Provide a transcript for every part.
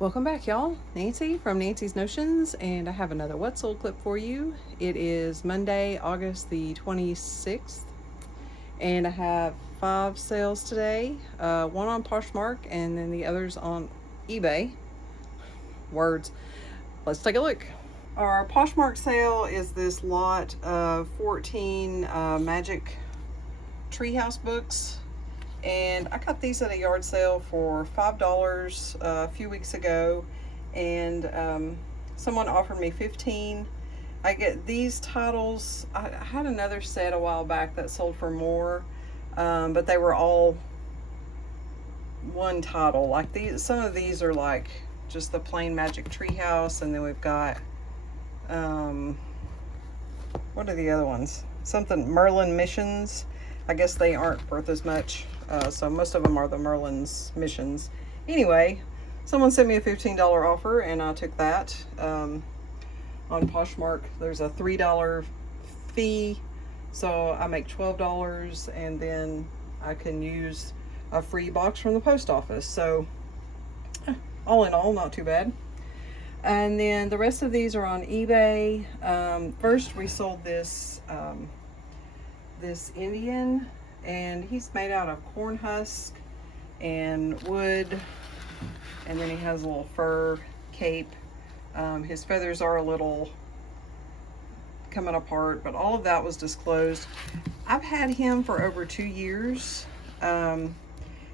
Welcome back, y'all. Nancy from Nancy's Notions, and I have another What Sold clip for you. It is Monday, August the 26th, and I have 5 sales today, one on Poshmark and then the others on eBay. Words. Let's take a look. Our Poshmark sale is this lot of 14 Magic Treehouse books. And I got these at a yard sale for $5 a few weeks ago, and someone offered me 15. I get these titles. I had another set a while back that sold for more, but they were all one title. Like these, some of these are like just the plain Magic Treehouse, and then we've got what are the other ones? Something Merlin Missions. I guess they aren't worth as much. So most of them are the Merlin's missions. Anyway, someone sent me a $15 offer and I took that. On Poshmark, there's a $3 fee. So I make $12 and then I can use a free box from the post office. So all in all, not too bad. And then the rest of these are on eBay. First we sold this this Indian, and he's made out of corn husk and wood, and then he has a little fur cape. His feathers are a little coming apart, but all of that was disclosed. I've had him for over 2 years, and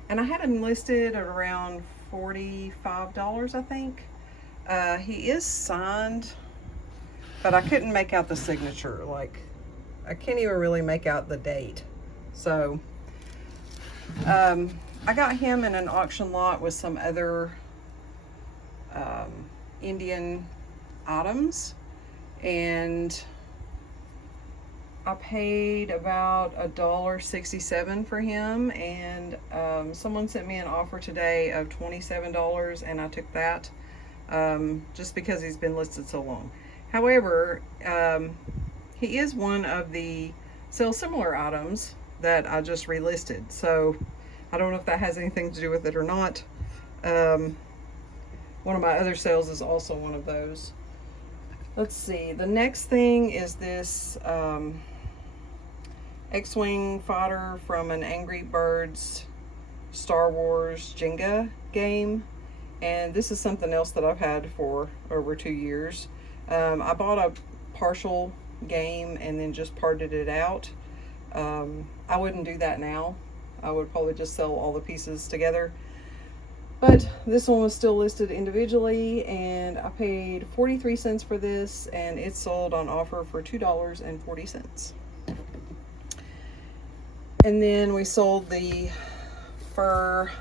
I had him listed at around $45, I think. He is signed, but I couldn't make out the signature. Like, I can't even really make out the date. So I got him in an auction lot with some other Indian items, and I paid about $1.67 for him, and someone sent me an offer today of $27, and I took that just because he's been listed so long. However, he is one of the sell similar items that I just relisted, so I don't know if that has anything to do with it or not. One of my other sales is also one of those. Let's see, the next thing is this X-Wing fodder from an Angry Birds Star Wars Jenga game, and this is something else that I've had for over 2 years. I bought a partial game and then just parted it out. I wouldn't do that now. I would probably just sell all the pieces together. But this one was still listed individually, and I paid 43 cents for this, and it sold on offer for $2.40. And then we sold the fur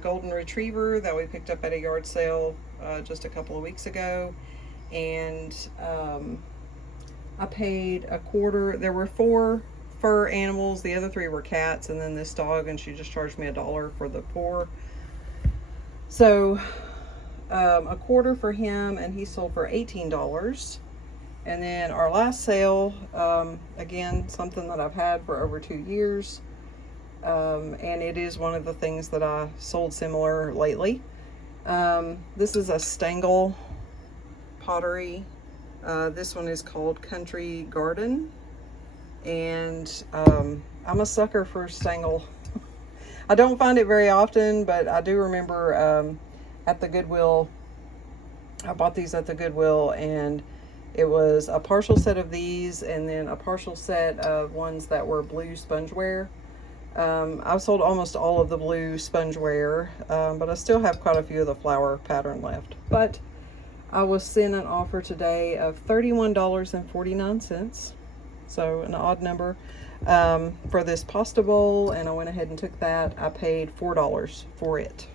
golden retriever that we picked up at a yard sale just a couple of weeks ago, and I paid a quarter. There were 4 fur animals, the other 3 were cats, and then this dog, and she just charged me $1 for the pour. So a quarter for him, and he sold for $18. And then our last sale, again, something that I've had for over 2 years, and it is one of the things that I sold similar lately. This is a Stangle pottery. This one is called Country Garden, and I'm a sucker for Stangle. I don't find it very often, but I do remember at the Goodwill, I bought these at the Goodwill, and it was a partial set of these and then a partial set of ones that were blue spongeware. I've sold almost all of the blue spongeware, but I still have quite a few of the flower pattern left. But I was sent an offer today of $31.49, so an odd number, for this pasta bowl, and I went ahead and took that. I paid $4 for it.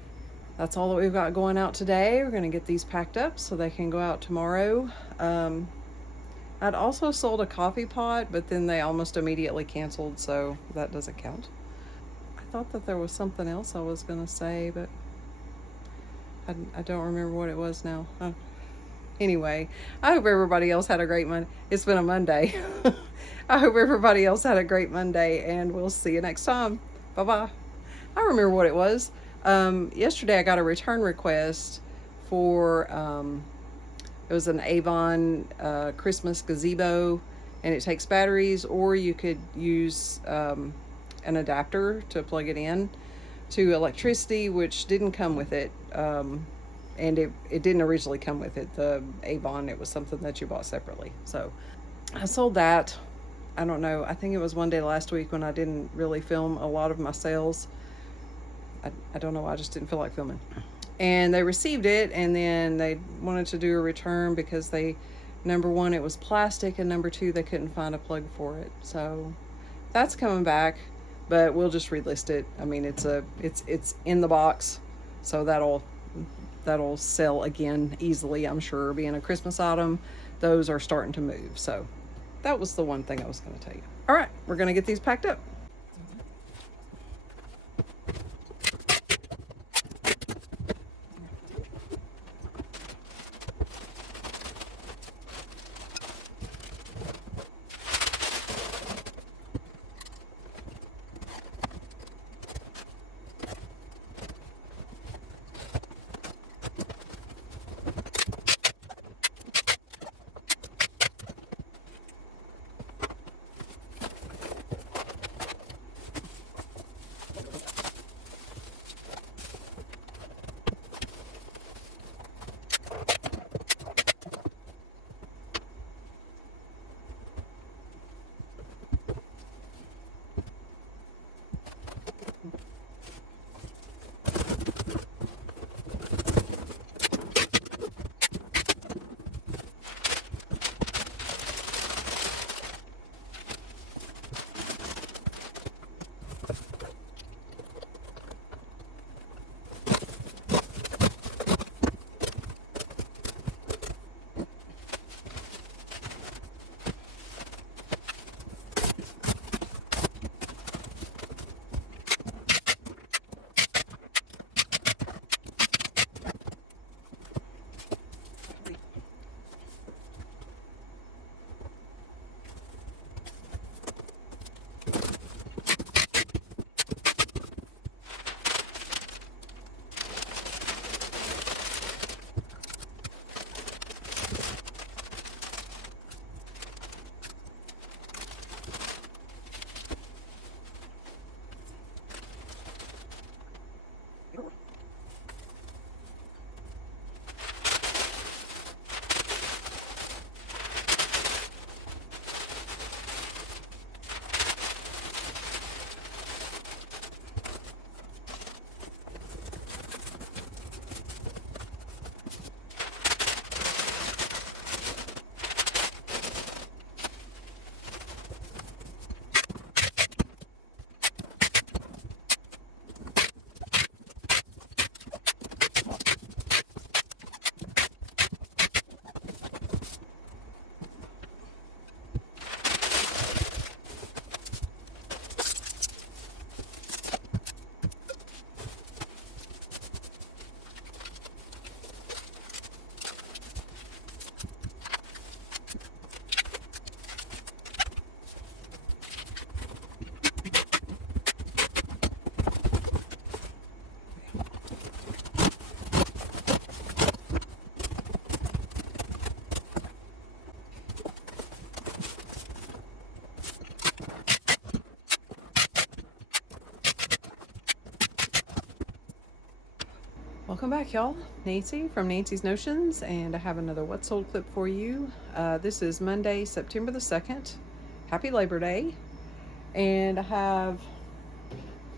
That's all that we've got going out today. We're going to get these packed up so they can go out tomorrow. I'd also sold a coffee pot, but then they almost immediately canceled, so that doesn't count. I thought that there was something else I was going to say, but I don't remember what it was now. Anyway, I hope everybody else had a great Monday. It's been a Monday. I hope everybody else had a great Monday, and we'll see you next time. Bye-bye. I remember what it was. Yesterday I got a return request for, it was an Avon Christmas gazebo, and it takes batteries, or you could use an adapter to plug it in to electricity, which didn't come with it. And it didn't originally come with it. The Avon, it was something that you bought separately. So I sold that. I don't know. I think it was one day last week when I didn't really film a lot of my sales. I don't know. I just didn't feel like filming. And they received it, and then they wanted to do a return because they, number one, it was plastic, and number two, they couldn't find a plug for it. So that's coming back, but we'll just relist it. I mean, it's in the box, so that'll sell again easily, I'm sure. Being a Christmas item, those are starting to move. So that was the one thing I was going to tell you. All right, we're going to get these packed up. Welcome back, y'all. Nancy from Nancy's Notions, and I have another What Sold clip for you. This is Monday, September the 2nd. Happy Labor Day. And I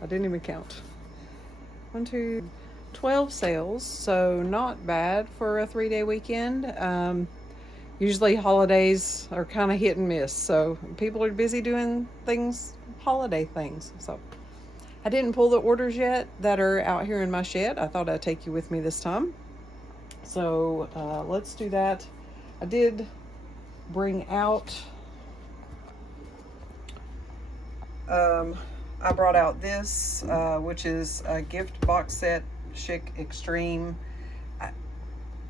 didn't even count. 12 sales, so not bad for a 3-day weekend. Usually holidays are kind of hit and miss, so people are busy doing holiday things. So I didn't pull the orders yet that are out here in my shed. I thought I'd take you with me this time. So let's do that. I did bring out, I brought out this, which is a gift box set, Chic Extreme.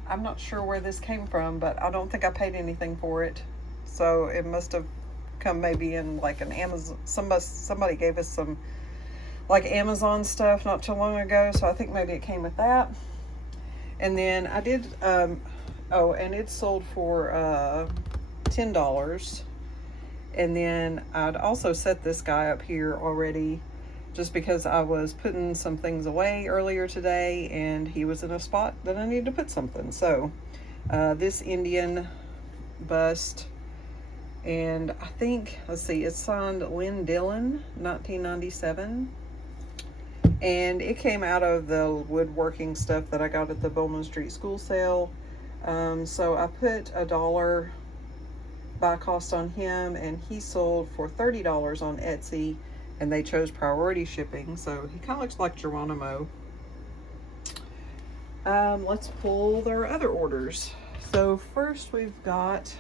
I'm not sure where this came from, but I don't think I paid anything for it. So it must have come maybe in like an Amazon, somebody gave us some like Amazon stuff not too long ago, so I think maybe it came with that. And then I did, oh, and it sold for $10. And then I'd also set this guy up here already just because I was putting some things away earlier today and he was in a spot that I needed to put something. So this Indian bust, and I think, let's see, it's signed Lynn Dillon, 1997. And it came out of the woodworking stuff that I got at the Bowman Street school sale. So I put $1 buy cost on him, and he sold for $30 on Etsy, and they chose priority shipping. So he kind of looks like Geronimo. Let's pull their other orders. So first we've got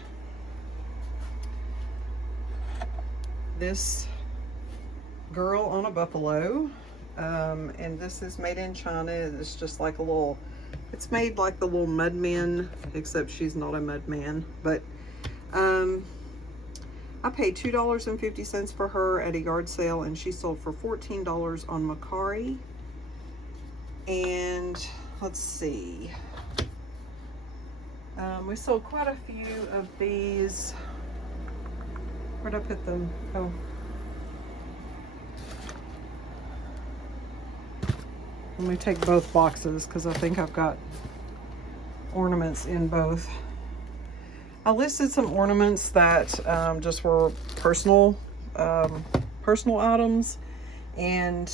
this girl on a buffalo, and this is made in China. It's just like a little, it's made like the little mudman, except she's not a mudman. But I paid $2.50 for her at a yard sale, and she sold for $14 on Mercari. And let's see, we sold quite a few of these. Where'd I put them? Oh. Let me take both boxes because I think I've got ornaments in both. I listed some ornaments that just were personal items, and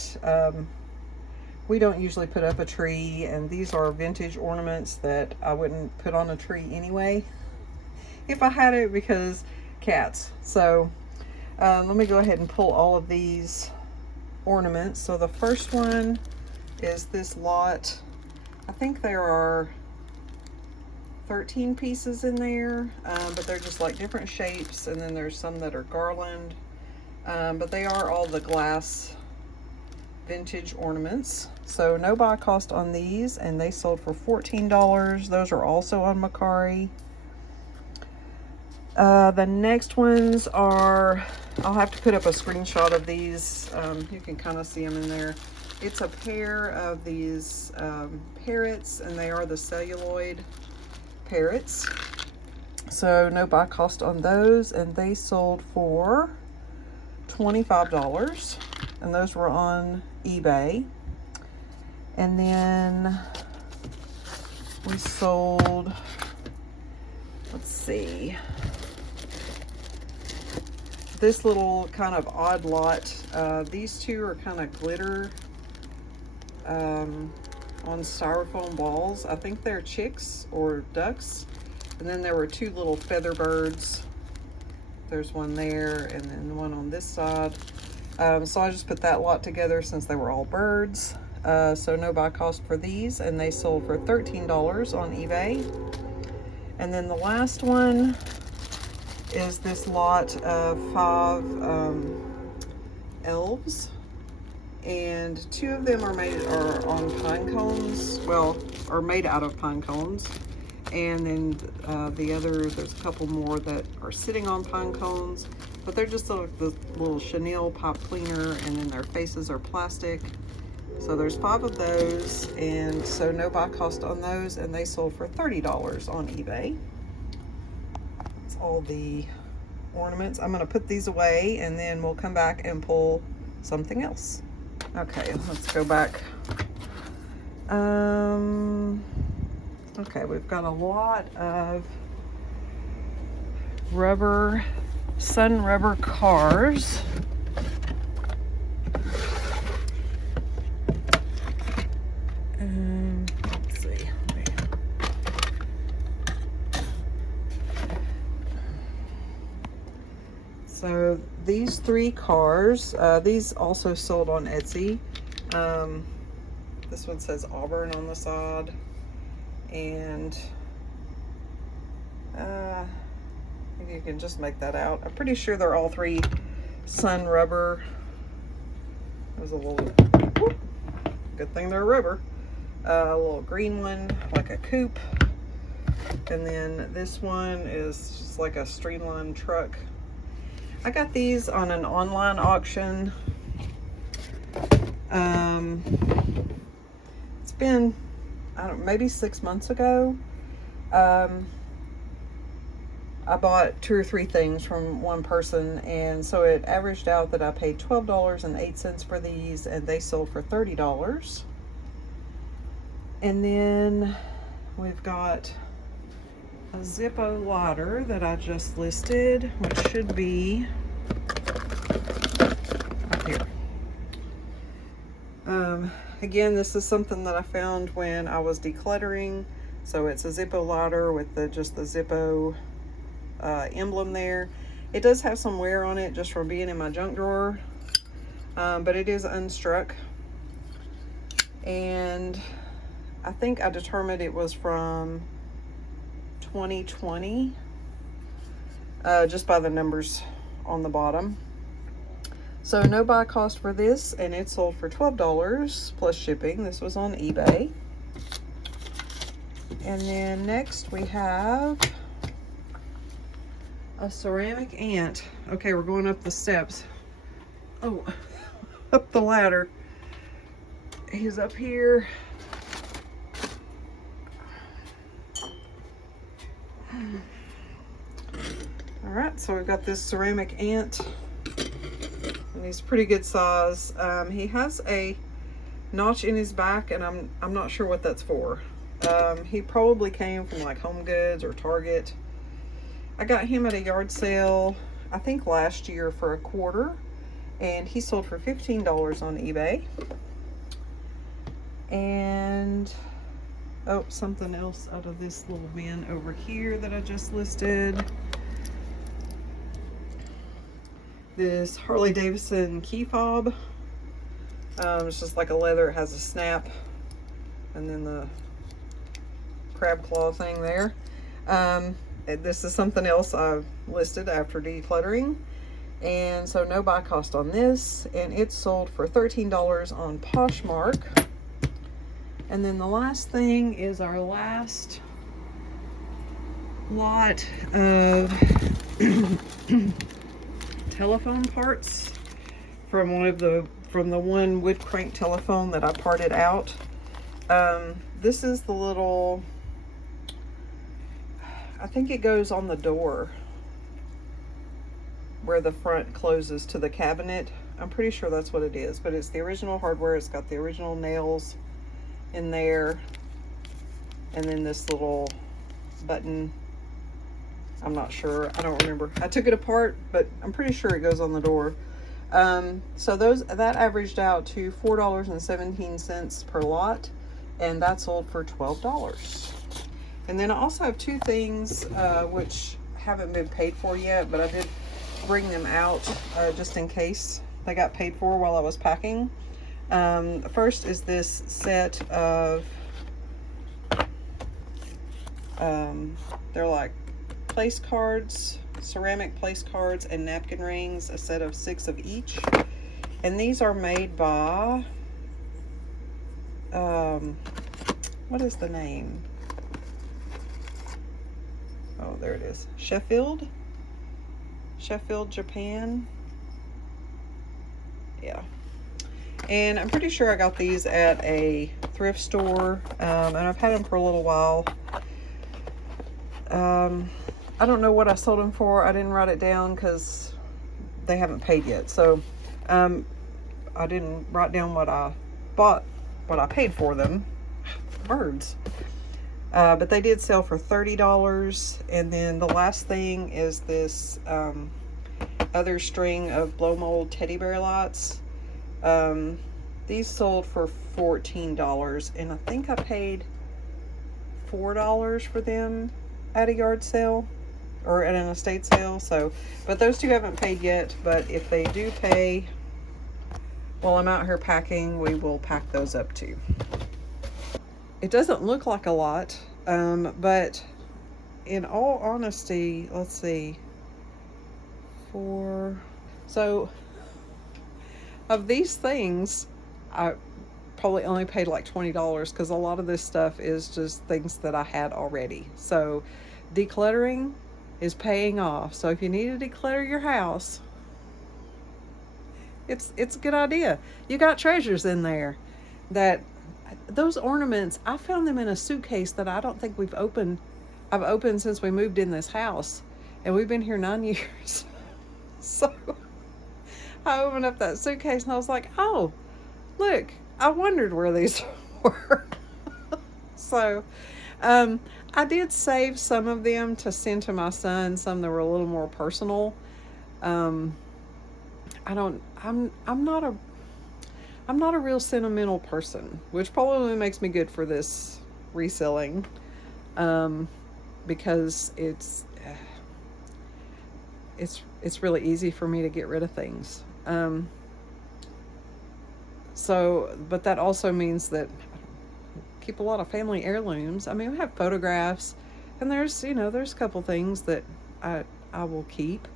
we don't usually put up a tree, and these are vintage ornaments that I wouldn't put on a tree anyway if I had it, because cats. So let me go ahead and pull all of these ornaments. So the first one is this lot. I think there are 13 pieces in there, but they're just like different shapes, and then there's some that are garland, but they are all the glass vintage ornaments. So no buy cost on these, and they sold for $14. Those are also on Mercari. The next ones are, I'll have to put up a screenshot of these. You can kind of see them in there. It's a pair of these parrots, and they are the celluloid parrots. So no buy cost on those, and they sold for $25, and those were on eBay. And then we sold, let's see, this little kind of odd lot. These two are kind of glitter on styrofoam balls. I think they're chicks or ducks. And then there were two little feather birds. There's one there, and then one on this side. So I just put that lot together since they were all birds. So no buy cost for these, and they sold for $13 on eBay. And then the last one is this lot of 5 elves, and 2 of them are on pine cones. Well, are made out of pine cones, and then the other, there's a couple more that are sitting on pine cones, but they're just like the little chenille pipe cleaner, and then their faces are plastic. So there's 5 of those, and so no buy cost on those, and they sold for $30 on eBay. That's all the ornaments. I'm going to put these away, and then we'll come back and pull something else. Okay, let's go back. Okay, we've got a lot of sun rubber cars. Let's see. So these 3 cars, these also sold on Etsy. This one says Auburn on the side, and I think you can just make that out. I'm pretty sure they're all 3 sun rubber. There's a little, whoop, good thing they're rubber. A little green one, like a coupe, and then this one is just like a streamlined truck. I got these on an online auction. It's been, I don't, maybe 6 months ago. I bought 2 or 3 things from one person, and so it averaged out that I paid $12.08 for these, and they sold for $30. And then we've got a Zippo lighter that I just listed, which should be up here. Again, this is something that I found when I was decluttering. So it's a Zippo lighter with just the Zippo emblem there. It does have some wear on it just from being in my junk drawer, but it is unstruck. And I think I determined it was from 2020, just by the numbers on the bottom. So no buy cost for this, and it sold for $12 plus shipping. This was on eBay. And then next we have a ceramic ant. Okay, we're going up the steps. Oh, up the ladder. He's up here. All right, so we've got this ceramic ant. And he's pretty good size. He has a notch in his back, and I'm not sure what that's for. He probably came from like Home Goods or Target. I got him at a yard sale, I think last year, for $1/4, and he sold for $15 on eBay. And oh, something else out of this little bin over here that I just listed. This Harley Davidson key fob. It's just like a leather. It has a snap, and then the crab claw thing there. This is something else I've listed after decluttering, and so no buy cost on this, and it sold for $13 on Poshmark. And then the last thing is our last lot of telephone parts from the one wood crank telephone that I parted out. This is the little, I think it goes on the door where the front closes to the cabinet. I'm pretty sure that's what it is, but it's the original hardware. It's got the original nails in there, and then this little button. I'm not sure, I don't remember. I took it apart, but I'm pretty sure it goes on the door. So that averaged out to $4.17 per lot, and that sold for $12. And then I also have 2 things which haven't been paid for yet, but I did bring them out just in case they got paid for while I was packing. First is this set of they're like place cards, ceramic place cards, and napkin rings, a set of 6 of each. And these are made by what is the name? Oh, there it is. Sheffield, Japan. Yeah. And I'm pretty sure I got these at a thrift store, and I've had them for a little while. I don't know what I sold them for. I didn't write it down because they haven't paid yet. So I didn't write down what I bought, what I paid for them. Birds. But they did sell for $30. And then the last thing is this other string of blow mold teddy bear lights. These sold for $14, and I think I paid $4 for them at a yard sale or at an estate sale. So, but those 2 haven't paid yet, but if they do pay while I'm out here packing, we will pack those up too. It doesn't look like a lot, but in all honesty, let's see, so of these things, I probably only paid like $20 because a lot of this stuff is just things that I had already. So decluttering is paying off. So if you need to declutter your house, It's a good idea. You got treasures in there. That those ornaments, I found them in a suitcase that I don't think we've opened. I've opened since we moved in this house, and we've been here 9 years. So I opened up that suitcase and I was like, oh, look, I wondered where these were. So um, I did save some of them to send to my son, some that were a little more personal. Um, I don't. I'm not a real sentimental person, which probably makes me good for this reselling, um, because it's really easy for me to get rid of things. So, but that also means that I keep a lot of family heirlooms. I mean, we have photographs, and there's a couple things that I I will keep,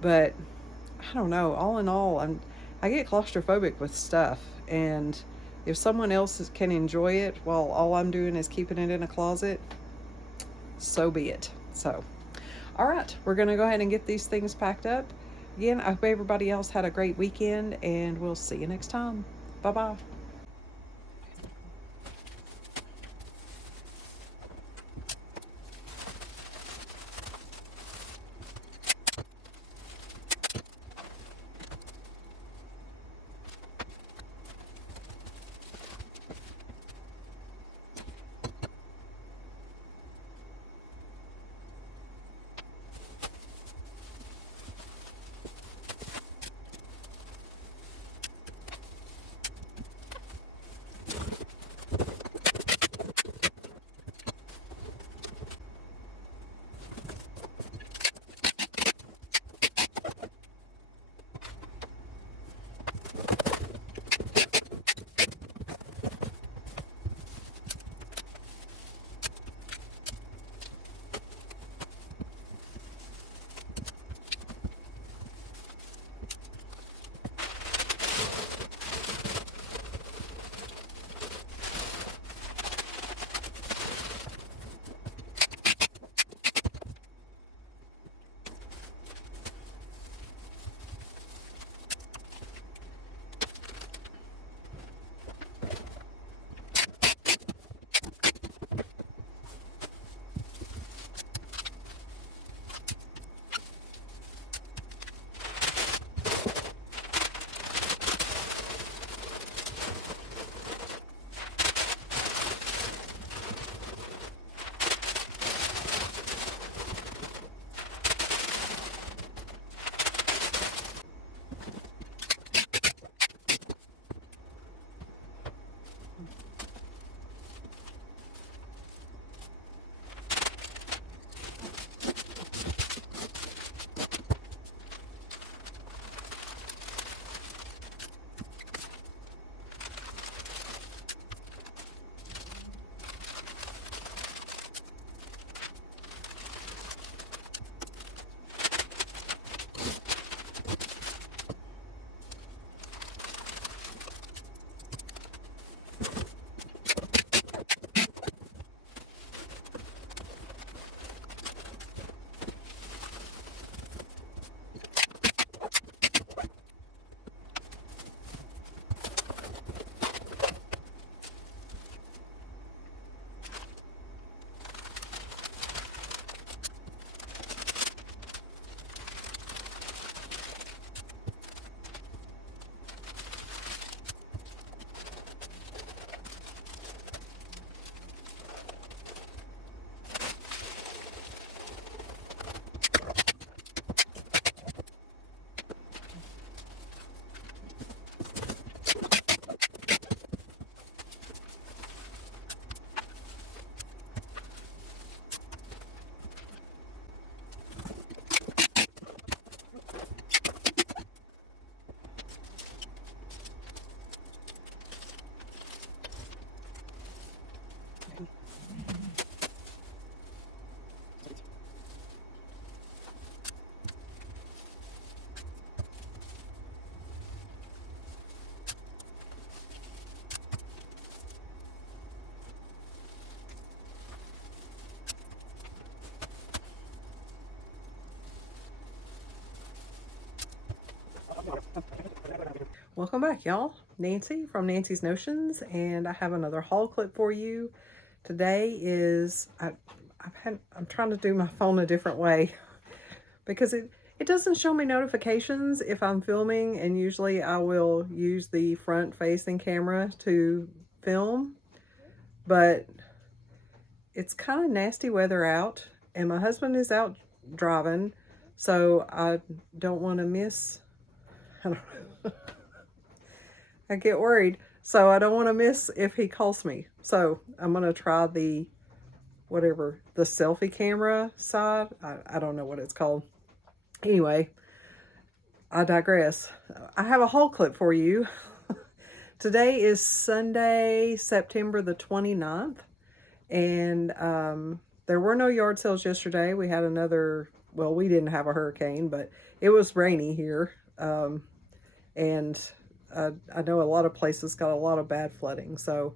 but I don't know. All in all, I get claustrophobic with stuff, and if someone else can enjoy it while all I'm doing is keeping it in a closet, so be it. So, all right, we're gonna go ahead and get these things packed up. Again, I hope everybody else had a great weekend, and we'll see you next time. Bye bye. Welcome back, y'all. Nancy from Nancy's Notions, and I have another haul clip for you. Today is I'm trying to do my phone a different way because it doesn't show me notifications if I'm filming, and usually I will use the front facing camera to film, but it's kind of nasty weather out and my husband is out driving, so I don't want to miss. I don't know. I get worried, so I don't want to miss if he calls me. So I'm going to try the the selfie camera side. I don't know what it's called. Anyway, I digress. I have a haul clip for you. Today is Sunday, September the 29th, and there were no yard sales yesterday. We had well, we didn't have a hurricane, but it was rainy here, and I know a lot of places got a lot of bad flooding, so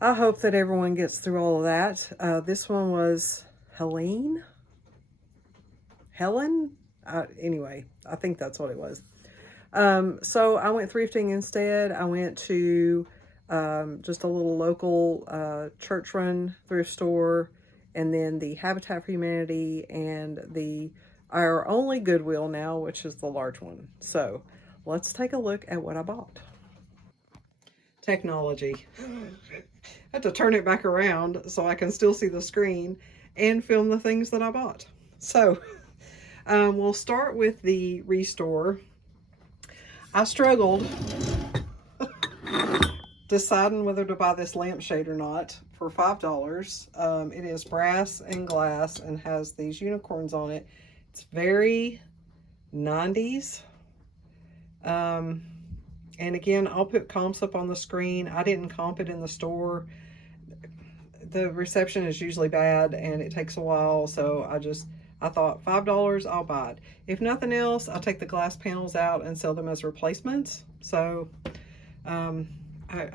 I hope that everyone gets through all of that. This one was Helen? Anyway, I think that's what it was. So I went thrifting instead. I went to just a little local church-run thrift store, and then the Habitat for Humanity, and our only Goodwill now, which is the large one. So let's take a look at what I bought. Technology. I have to turn it back around so I can still see the screen and film the things that I bought. So we'll start with the Restore. I struggled deciding whether to buy this lampshade or not for $5. It is brass and glass and has these unicorns on it. It's very 90s. And again, I'll put comps up on the screen. I didn't comp it in the store. The reception is usually bad and it takes a while, so I thought $5, I'll buy it. If nothing else, I'll take the glass panels out and sell them as replacements. So, I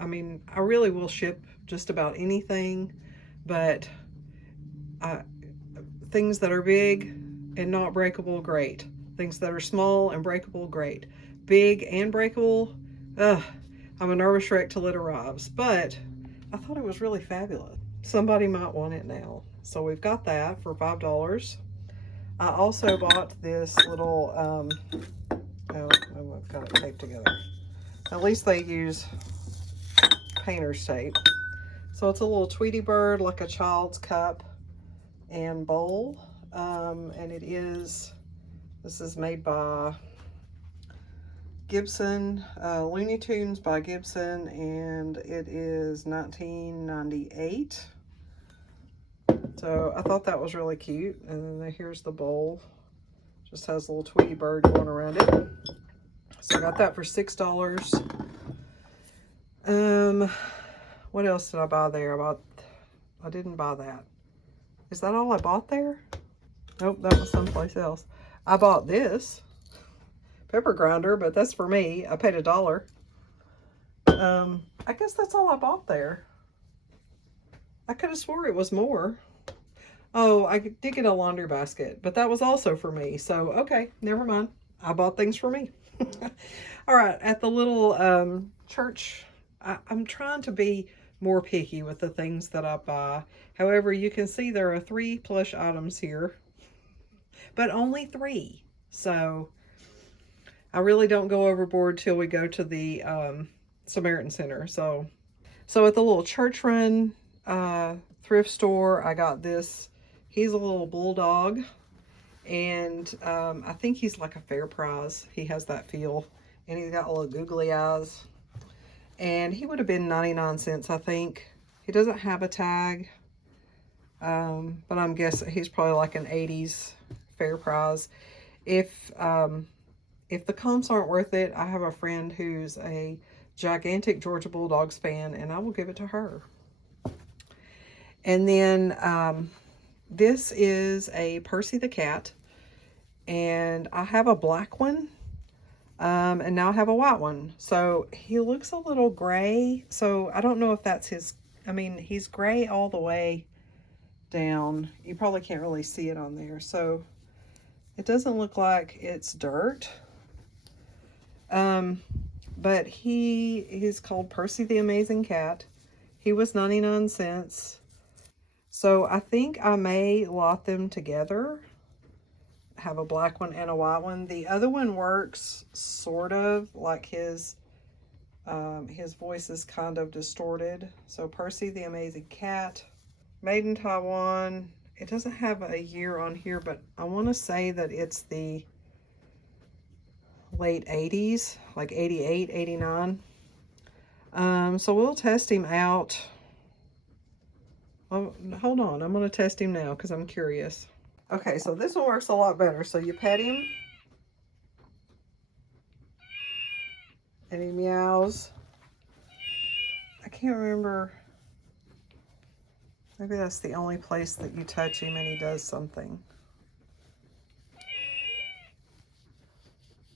mean, I really will ship just about anything, but things that are big and not breakable, great. Things that are small and breakable, great. Big and breakable, I'm a nervous wreck till it arrives, but I thought it was really fabulous. Somebody might want it now. So we've got that for $5. I also bought this little, oh, I've got it taped together. At least they use painter's tape. So it's a little Tweety bird, like a child's cup and bowl. And this is made by Gibson, Looney Tunes by Gibson, and it is 1998. So I thought that was really cute. And then here's the bowl. Just has a little Tweety bird going around it. So I got that for $6. What else did I buy there? I didn't buy that. Is that all I bought there? Nope, that was someplace else. I bought this pepper grinder, but that's for me. I paid $1. I guess that's all I bought there. I could have swore it was more. Oh, I did get a laundry basket, but that was also for me. So, okay, never mind. I bought things for me. All right, at the little church, I'm trying to be more picky with the things that I buy. However, you can see there are 3 plush items here, but only 3. So I really don't go overboard till we go to the Samaritan Center. So at the little church run thrift store, I got this. He's a little bulldog, and I think he's like a fair prize. He has that feel, and he's got little googly eyes. And he would have been 99 cents, I think. He doesn't have a tag, but I'm guessing he's probably like an 80s fair prize. If the comps aren't worth it, I have a friend who's a gigantic Georgia Bulldogs fan, and I will give it to her. And then this is a Percy the cat, and I have a black one, and now I have a white one. So he looks a little gray, so I don't know if that's his. I mean, he's gray all the way down. You probably can't really see it on there, so it doesn't look like it's dirt. But he is called Percy the Amazing Cat. He was 99 cents. So I think I may lot them together. Have a black one and a white one. The other one works sort of like his voice is kind of distorted. So Percy the Amazing Cat, made in Taiwan. It doesn't have a year on here, but I want to say that it's the late 80s, like 88, 89. So we'll test him out. Oh, hold on, I'm going to test him now because I'm curious. Okay, so this one works a lot better. So you pet him, and he meows. I can't remember. Maybe that's the only place that you touch him and he does something.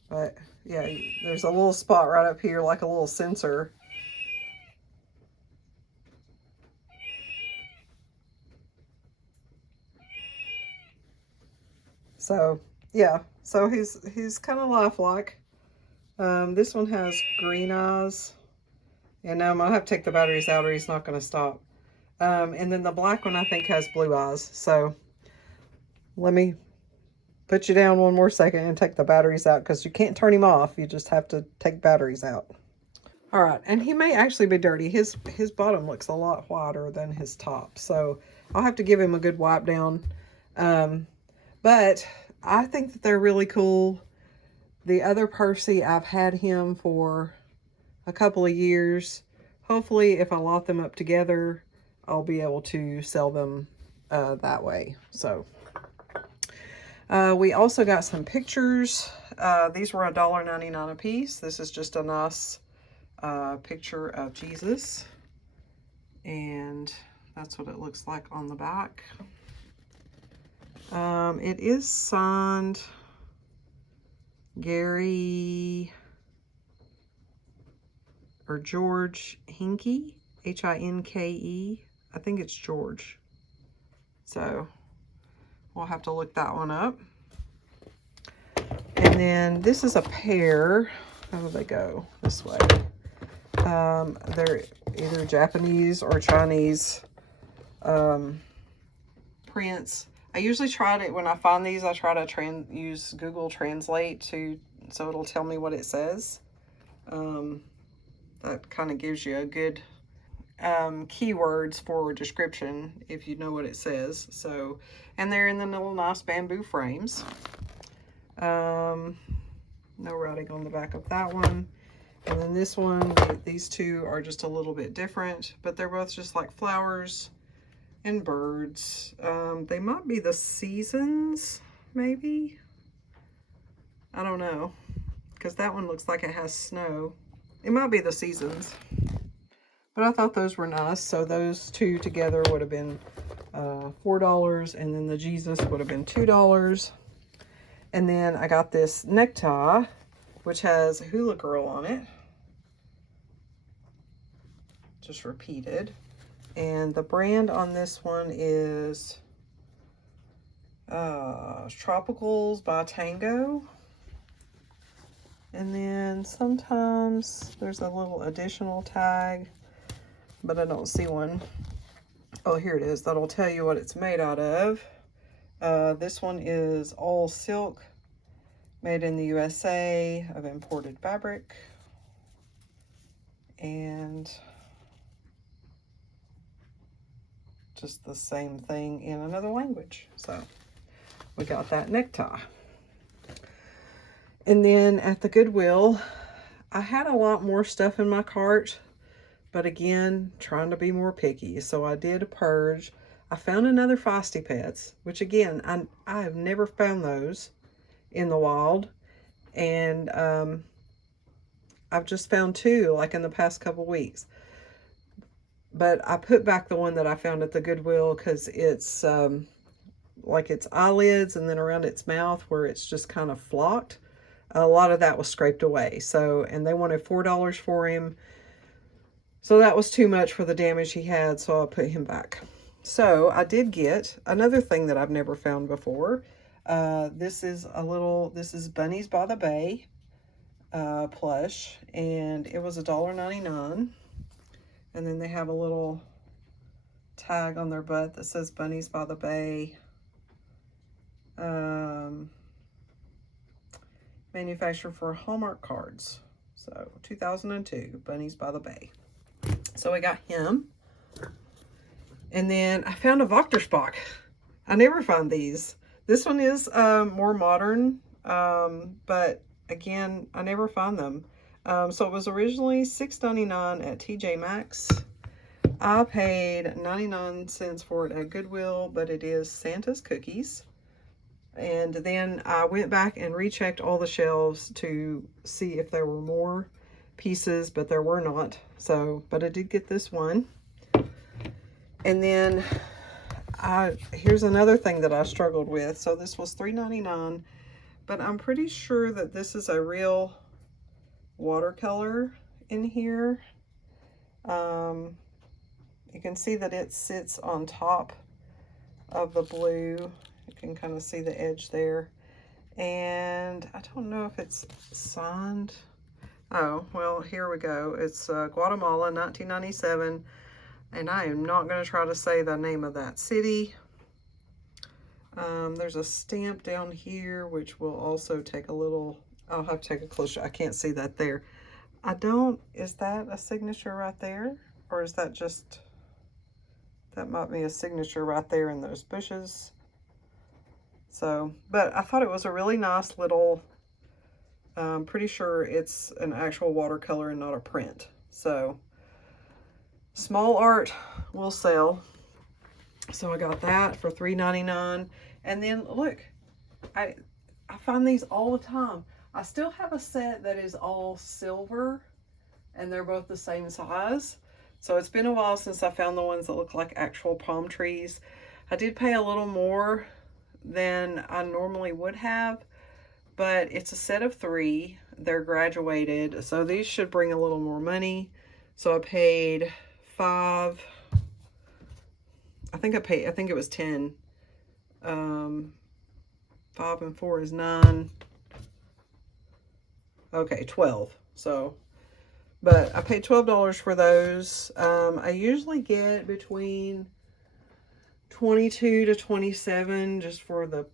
But yeah, there's a little spot right up here, like a little sensor. So yeah, so he's kind of lifelike. This one has green eyes, and I'm gonna have to take the batteries out or he's not gonna stop. And then the black one I think has blue eyes. So let me put you down one more second and take the batteries out because you can't turn him off. You just have to take batteries out. All right, and he may actually be dirty. His bottom looks a lot whiter than his top, so I'll have to give him a good wipe down. But I think that they're really cool. The other Percy, I've had him for a couple of years. Hopefully, if I lot them up together, I'll be able to sell them that way. So we also got some pictures. These were $1.99 a piece. This is just a nice picture of Jesus, and that's what it looks like on the back. It is signed Gary or George Hinke, Hinke. I think it's George. So we'll have to look that one up. And then this is a pair. How do they go? This way. They're either Japanese or Chinese prints. I usually try to, when I find these, I try to use Google Translate so it'll tell me what it says. That kind of gives you a good keywords for description if you know what it says. So, and they're in the little nice bamboo frames. No writing on the back of that one. And then this one, these two are just a little bit different, but they're both just like flowers and birds. They might be the seasons, maybe. I don't know, because that one looks like it has snow. It might be the seasons. But I thought those were nice, so those two together would have been $4, and then the Jesus would have been $2. And then I got this necktie, which has Hula Girl on it. Just repeated. And the brand on this one is Tropicals by Tango. And then sometimes there's a little additional tag, but I don't see one. Oh, here it is. That'll tell you what it's made out of. This one is all silk, made in the USA, of imported fabric. And just the same thing in another language. So we got that necktie. And then at the Goodwill, I had a lot more stuff in my cart, but again, trying to be more picky. So I did a purge. I found another Feisty Pets, which again, I have never found those in the wild. And I've just found two like in the past couple weeks. But I put back the one that I found at the Goodwill because it's like its eyelids and then around its mouth where it's just kind of flocked. A lot of that was scraped away. So, and they wanted $4 for him. So that was too much for the damage he had, so I put him back. So I did get another thing that I've never found before. This is Bunnies by the Bay. plush, and it was $1.99. And then they have a little tag on their butt that says Bunnies by the Bay. Manufactured for Hallmark cards. So 2002, Bunnies by the Bay. So we got him. And then I found a Vaktersbach. I never find these. This one is more modern, but again, I never find them. So it was originally $6.99 at TJ Maxx. I paid 99 cents for it at Goodwill, but it is Santa's cookies. And then I went back and rechecked all the shelves to see if there were more pieces, but there were not. So, but I did get this one. And then here's another thing that I struggled with. So this was $3.99, but I'm pretty sure that this is a real watercolor in here. You can see that it sits on top of the blue. You can kind of see the edge there. And I don't know if it's signed. Oh, well, here we go. It's Guatemala, 1997. And I am not going to try to say the name of that city. There's a stamp down here, which will also take a little, I'll have to take a closer, I can't see that there. Is that a signature right there? Or is that just, that might be a signature right there in those bushes. So, but I thought it was a really nice little, pretty sure it's an actual watercolor and not a print. So, small art will sell. So I got that for $3.99. And then look, I find these all the time. I still have a set that is all silver, and they're both the same size. So it's been a while since I found the ones that look like actual palm trees. I did pay a little more than I normally would have, but it's a set of 3. They're graduated, so these should bring a little more money. So I paid 5. I think it was 10. 5 and 4 is 9. Okay, 12. So, but I paid $12 for those. I usually get between 22 to 27 just for the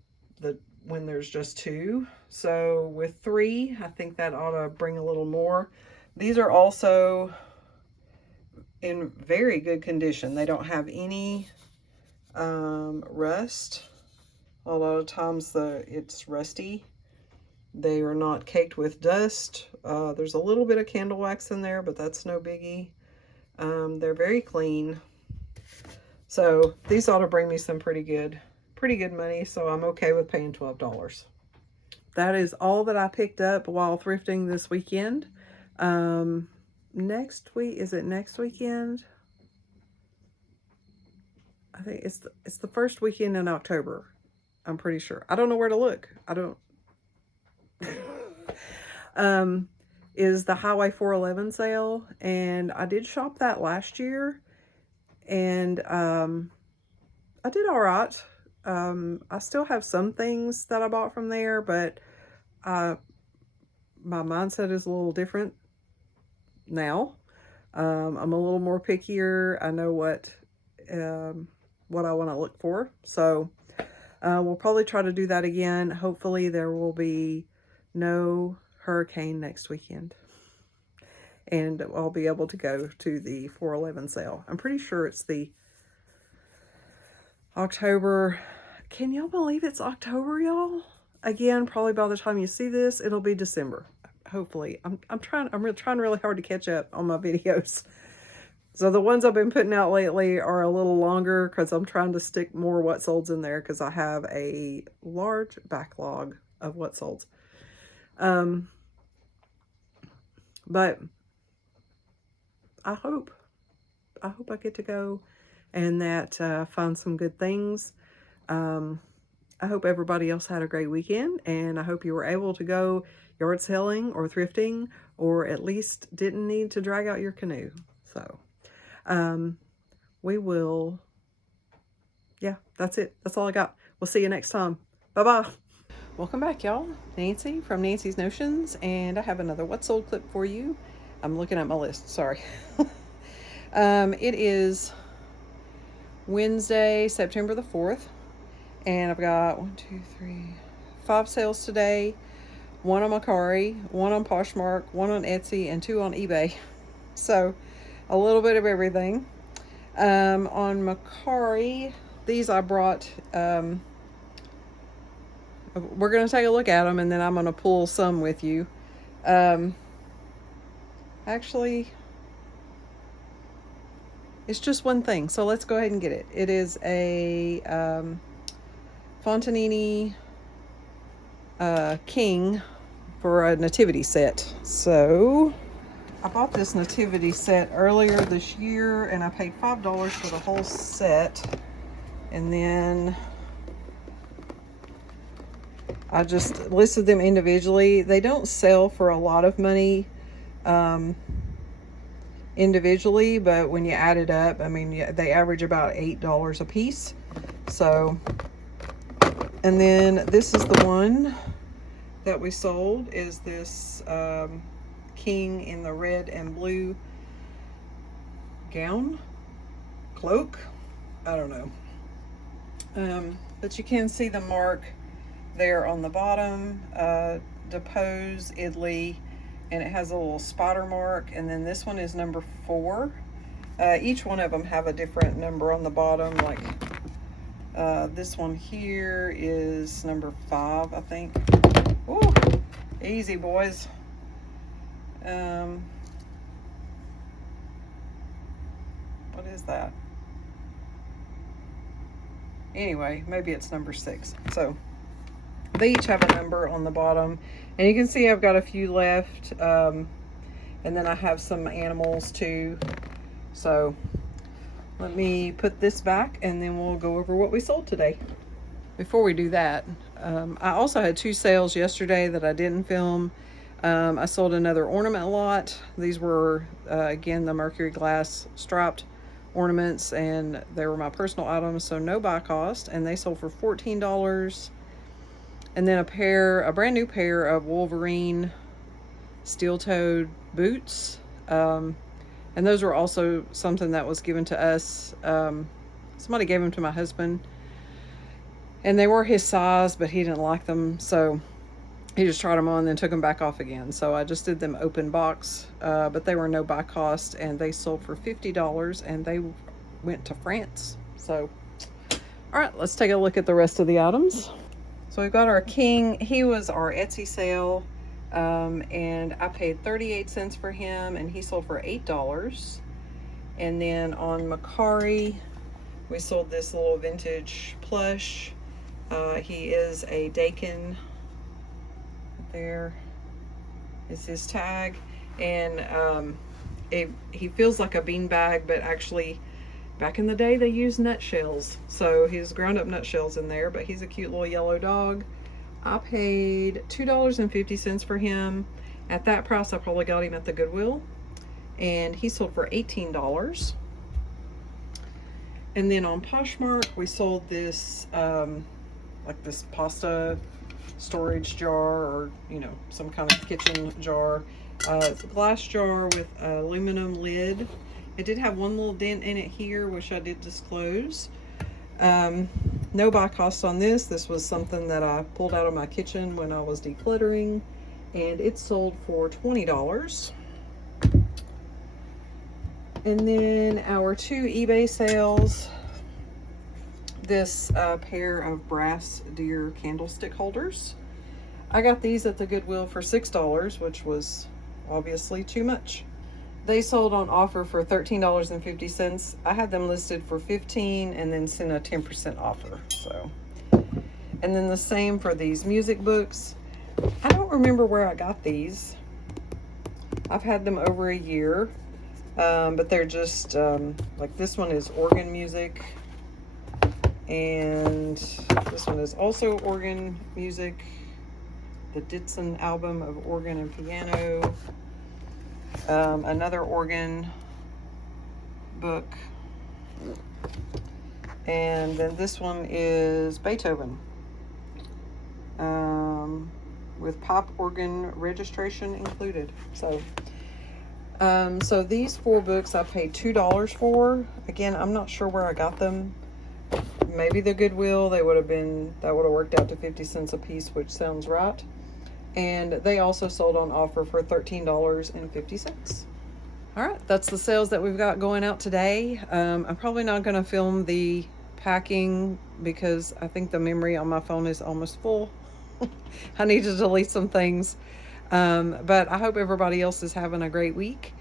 when there's just 2. So with 3, I think that ought to bring a little more. These are also in very good condition. They don't have any rust. A lot of times it's rusty. They are not caked with dust. There's a little bit of candle wax in there, but that's no biggie. They're very clean. So these ought to bring me some pretty good money. So I'm okay with paying $12. That is all that I picked up while thrifting this weekend. Next week, is it next weekend? I think it's the first weekend in October. I'm pretty sure. I don't know where to look. I don't. Is the Highway 411 sale, and I did shop that last year, and I did all right. I still have some things that I bought from there, but my mindset is a little different now. I'm a little more pickier. I know what I want to look for. So we'll probably try to do that again. Hopefully there will be no hurricane next weekend, and I'll be able to go to the 411 sale. I'm pretty sure it's the October. Can y'all believe it's October, y'all? Again, probably by the time you see this, it'll be December. Hopefully. I'm trying really hard to catch up on my videos. So the ones I've been putting out lately are a little longer because I'm trying to stick more what solds in there because I have a large backlog of what solds. But I hope I get to go and that find some good things. I hope everybody else had a great weekend, and I hope you were able to go yard selling or thrifting, or at least didn't need to drag out your canoe. So we will, yeah, that's it. That's all I got. We'll see you next time. Bye-bye. Welcome back, y'all. Nancy from Nancy's Notions, and I have another What Sold clip for you. I'm looking at my list, sorry. It is Wednesday, September the 4th, and I've got 5 sales today. 1 on Mercari, 1 on Poshmark, 1 on Etsy, and 2 on eBay. So a little bit of everything. On Mercari, these I brought, we're going to take a look at them, and then I'm going to pull some with you. Actually, it's just one thing, so let's go ahead and get it. It is a Fontanini King for a nativity set. So I bought this nativity set earlier this year, and I paid $5 for the whole set, and then I just listed them individually. They don't sell for a lot of money individually, but when you add it up, I mean, they average about $8 a piece. So, and then this is the one that we sold, is this king in the red and blue gown, cloak, I don't know. But you can see the mark there on the bottom, Depose, Italy, and it has a little spider mark. And then this one is number 4. Each one of them have a different number on the bottom, like this one here is number 5, I think. Ooh, easy, boys. What is that? Anyway, maybe it's number 6. So they each have a number on the bottom, and you can see I've got a few left, and then I have some animals too. So let me put this back, and then we'll go over what we sold today. Before we do that, I also had 2 sales yesterday that I didn't film. I sold another ornament lot. These were, again, the Mercury glass striped ornaments, and they were my personal items, so no buy cost, and they sold for $14. And then a brand new pair of Wolverine steel-toed boots. And those were also something that was given to us. Somebody gave them to my husband, and they were his size, but he didn't like them, so he just tried them on and then took them back off again. So I just did them open box, but they were no buy cost, and they sold for $50, and they went to France. So, all right, let's take a look at the rest of the items. So we've got our king. He was our Etsy sale, and I paid 38 cents for him, and he sold for $8. And then on Mercari, we sold this little vintage plush. He is a Dakin. There is his tag, and he feels like a bean bag, but actually back in the day they used nutshells, so he's ground up nutshells in there, but he's a cute little yellow dog. I paid $2.50 for him. At that price I probably got him at the Goodwill, and he sold for $18. And then on Poshmark we sold this like this pasta storage jar, or some kind of kitchen jar. It's a glass jar with an aluminum lid. It did have one little dent in it here, which I did disclose. No buy cost on this. This was something that I pulled out of my kitchen when I was decluttering, and it sold for $20. And then our 2 eBay sales, this pair of brass deer candlestick holders. I got these at the Goodwill for $6, which was obviously too much. They sold on offer for $13.50. I had them listed for $15 and then sent a 10% offer. So, and then the same for these music books. I don't remember where I got these. I've had them over a year, but they're just like, this one is organ music, and this one is also organ music. The Ditson album of organ and piano. Another organ book, and then this one is Beethoven. with pop organ registration included. So, so these 4 books I paid $2 for. Again, I'm not sure where I got them. Maybe the Goodwill. That would have worked out to 50 cents a piece, which sounds right. And they also sold on offer for $13.50. All right, that's the sales that we've got going out today. I'm probably not going to film the packing because I think the memory on my phone is almost full. I need to delete some things. But I hope everybody else is having a great week,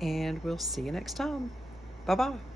and we'll see you next time. Bye-bye.